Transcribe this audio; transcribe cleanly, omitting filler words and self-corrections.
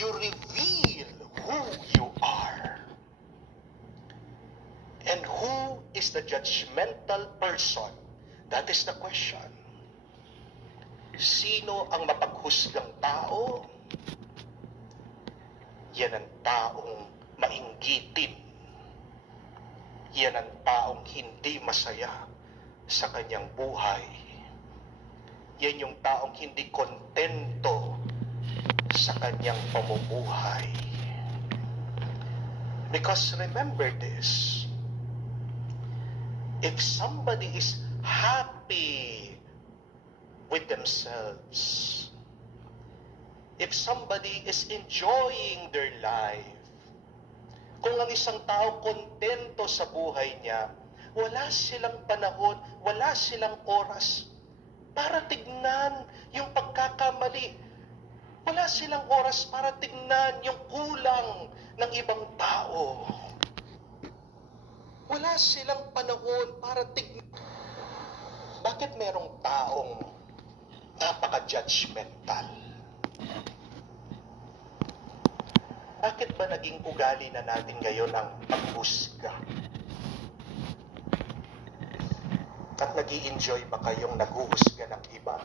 you reveal who you are. And who is the judgmental person? That is the question. Sino ang mapaghusgang tao? Yan ang taong mainggitin. Yan ang taong hindi masaya sa kanyang buhay. Yan yung taong hindi kontento sa kanyang pamumuhay. Because remember this, if somebody is happy with themselves, if somebody is enjoying their life, kung ang isang tao kontento sa buhay niya, wala silang panahon, wala silang oras para tignan yung pagkakamali. Wala silang oras para tignan yung kulang ng ibang tao. Wala silang panahon para tignan. Bakit merong taong napaka-judgmental? Bakit ba naging ugali na natin ngayon ang paghusga? At nag-i-enjoy ba kayong naghuhusga ng iba?